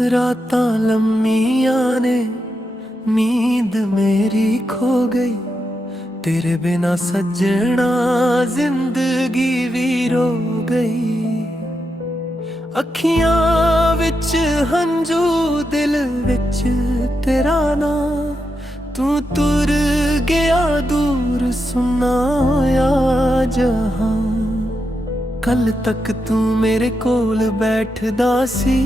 रातां लम्मियां ने नींद मेरी खो गई। तेरे बिना सजना जिंदगी भी रो गई। अखियां विच हंजू दिल विच तेरा ना, तू तुर गया दूर सुनाया जहां। कल तक तू मेरे कोल बैठदा सी,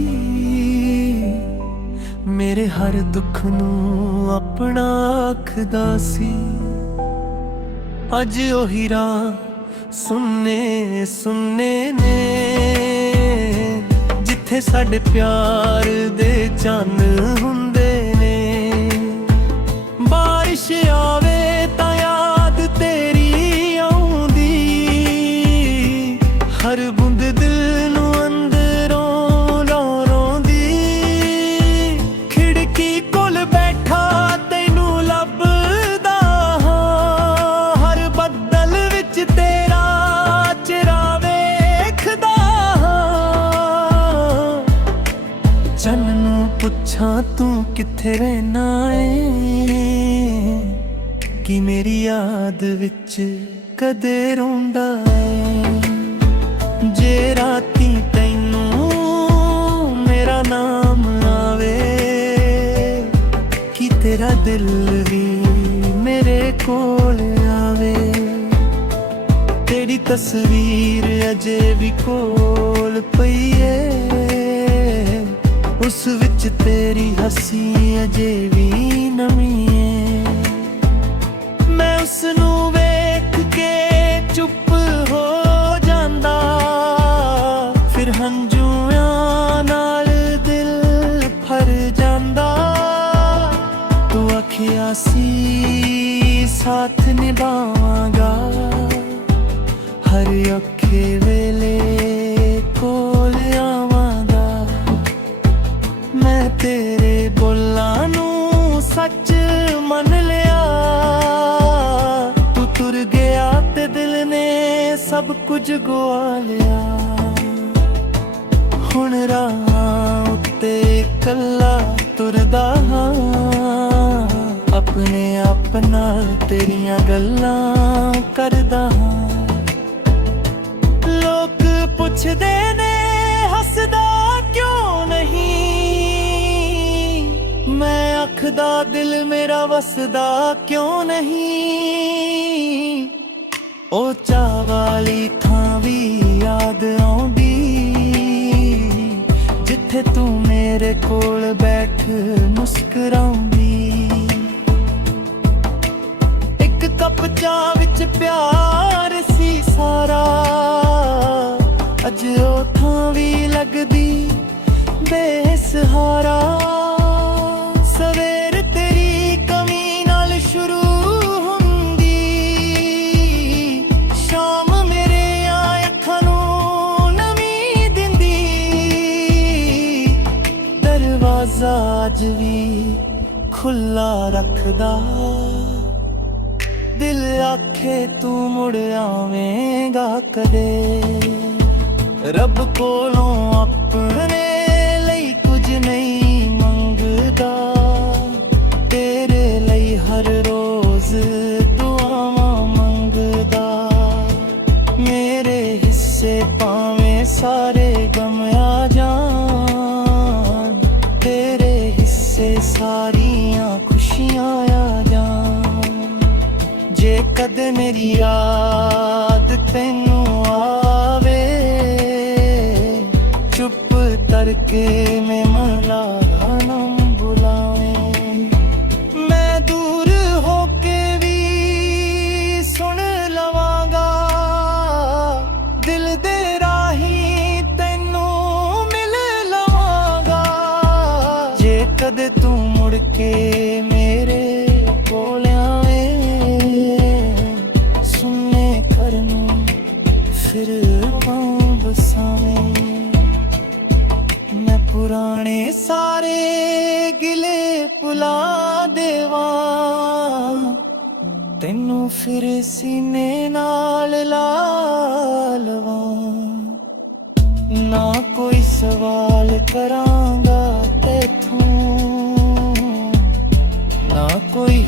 मेरे हर दुख नूं अपना आखदा सी। अज ओही राह सुनने सुनने ने, जिथे साडे प्यार दे चन्न हुंदे ने। बारिश आवे तां याद तेरी आउंदी, हर बूंद दिल नूं अंदरों रौंदी। खिड़की कोल बैठा तैनू लभदा हां, हर बदल विच तेरा चेहरा वेखदा हां। चन्न नूं पुछां तू किथे रहना है, कि मेरी याद विच कदे रोंदा है। जे राती तैनू मेरा नाम आवे, कि तेरा दिल भी मेरे कोल आवे। तेरी तस्वीर अजे भी कोल पई है, उस विच तेरी हसी अजे भी नवी है। मैं उसनू वेख के चुप हो जांदा, फिर हंझूआं नाल दिल भर जांदा। तू आखिया सी साथ निभावांगा, हर औखे वेले कोल आवांगा। मैं तेरे बोलां नूं सच मन लिया, तू तुर गया ते दिल ने सब कुछ गवा लिया। हुण राह उत्ते कल्ला तुरदा हां, अपने आप नाल तेरियां गल्लां करदा हां। लोग पुछदे ने हसदा क्यों नहीं, मैं आखदा दिल मेरा वसदा क्यों नहीं। ओ चाह वाली थां भी याद आउंदी, जिथे तू मेरे कोल बैठ मुस्कुराउंदी। एक कप चाह विच प्यार सी सारा, अज ओ थां भी लगदी बेसहारा। सवेर तेरी कमी नाल शुरू हुंदी, शाम मेरे अखां नूं नवी दिंदी। दरवाजा अज भी खुला रखदा, दिल आखे तू मुड़ आवेंगा कदे। रब कोलों अपने लई कुछ नहीं मंगदा, तेरे लई हर रोज दुआवां मंगदा। मेरे हिस्से भावें सारे गम आ जान, तेरे हिस्से सारियां खुशियां आ जान। जे कदे मेरी याद तैनू आवे, चुप करके मैं मरा नाम बुलावे। मैं दूर होके भी सुन लवांगा, दिल दे राही तैनू मिल लवांगा। जे कदे तू मुड़ के मेरे कोल आवे, सुनने करनू फिर पाऊं बसावें। मैं पुराने सारे गिले भुला देवा, तैनू फिर सीने नाल ला लवां। ना कोई सवाल करांगा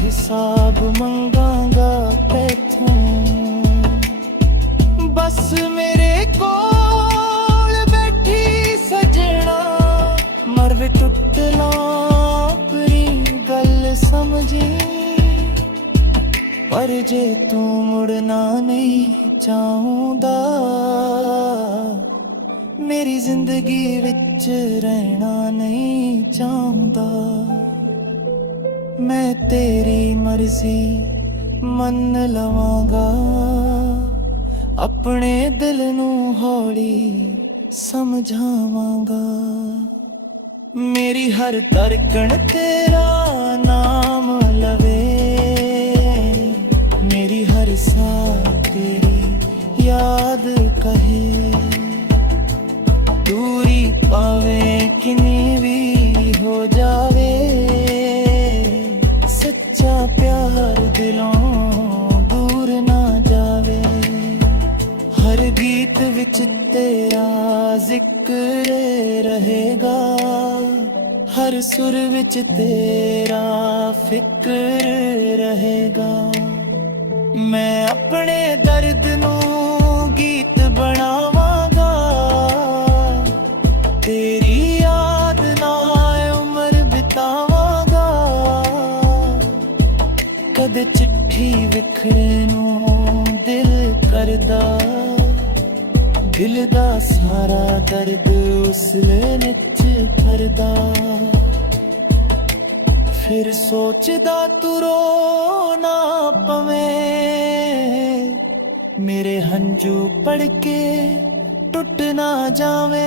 ਹਿਸਾਬ ਮੰਗਾਂਗਾ ਤੈਥੋਂ। ਬਸ ਮੇਰੇ ਕੋਲ ਬੈਠੀ ਸਜਣਾ, ਮਰਵੇ ਟੁੱਟ ਲਾਪਰੀ ਗੱਲ ਸਮਝੀ। ਪਰ ਜੇ ਤੂੰ ਮੁੜਨਾ ਨਹੀਂ ਚਾਹੁੰਦਾ, ਮੇਰੀ ਜ਼ਿੰਦਗੀ ਵਿੱਚ ਰਹਿਣਾ ਨਹੀਂ ਚਾਹੁੰਦਾ। ਮੈਂ ਤੇਰੀ ਮਰਜ਼ੀ ਮੰਨ ਲਵਾਂਗਾ, ਆਪਣੇ ਦਿਲ ਨੂੰ ਹੌਲੀ ਸਮਝਾਵਾਂਗਾ। ਮੇਰੀ ਹਰ ਧੜਕਣ ਤੇਰਾ ਨਾਮ ਲਵੇ, ਮੇਰੀ ਹਰ ਸਾਹ ਤੇਰੀ ਯਾਦ ਕਹੇ। ਦੂਰੀ ਭਾਵੇਂ ਕਿੰਨੀ ਵੀ ਹੋ ਜਾਵੇ, ਸੱਚਾ ਪਿਆਰ ਦਿਲੋਂ ਦੂਰ ਨਾ ਜਾਵੇ। ਹਰ ਗੀਤ ਵਿੱਚ ਤੇਰਾ ਜ਼ਿਕਰ ਰਹੇਗਾ, ਹਰ ਸੁਰ ਵਿੱਚ ਤੇਰਾ ਫਿਕਰ ਰਹੇਗਾ। ਮੈਂ ਆਪਣੇ ਦਰਦ ਨੂੰ ਗੀਤ ਬਣਾਵਾਂਗਾ, ਤੇਰੀ ਯਾਦ ਨਾਲ ਉਮਰ ਬਿਤਾਵਾਂਗਾ। ਕਦੇ ਚਿੱਠੀ ਵਿਖਰੇ ਨੂੰ ਦਿਲ ਕਰਦਾ, ਦਿਲ ਦਾ ਸਾਰਾ ਦਰਦ ਉਸਲੇ ਵਿੱਚ ਕਰਦਾ। ਫਿਰ ਸੋਚਦਾ ਤੂੰ ਰੋ ਨਾ ਪਵੇਂ, ਮੇਰੇ ਹੰਝੂ ਪੜ ਕੇ ਟੁੱਟ ਨਾ ਜਾਵੇਂ।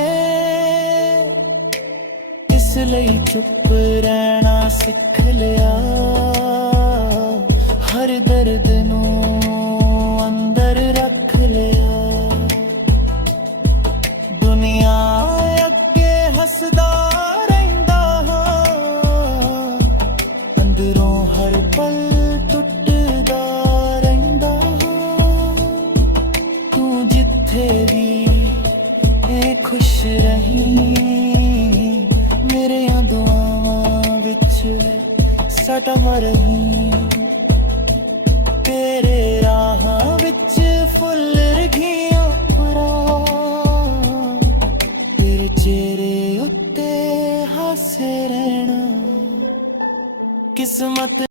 ਇਸ ਲਈ ਚੁੱਪ ਰਹਿਣਾ ਸਿੱਖ ਲਿਆ, ਹਰ ਦਰਦ ਨੂੰ ਅੰਦਰ ਰੱਖ ਲਿਆ। ਦੁਨੀਆ ਅੱਗੇ ਹੱਸਦਾ ਰਹਿੰਦਾ ਹਾਂ, ਅੰਦਰੋਂ ਹਰ ਪਲ ਟੁੱਟਦਾ ਰਹਿੰਦਾ ਹਾਂ। ਤੂੰ ਜਿੱਥੇ ਵੀ ਏ ਖੁਸ਼ ਰਹੀਂ, ਮੇਰੀਆਂ ਦੁਆਵਾਂ ਵਿੱਚ ਸਦਾ ਰਹੀ। ਤੇਰੇ ਰਾਹਾਂ ਵਿੱਚ ਫੁੱਲ ਰਖੀਆਂ ਪੁਰਾ, ਤੇਰੇ ਚਿਹਰੇ ਉੱਤੇ ਹਾਸੇ ਰਹਿਣਾ। ਕਿਸਮਤ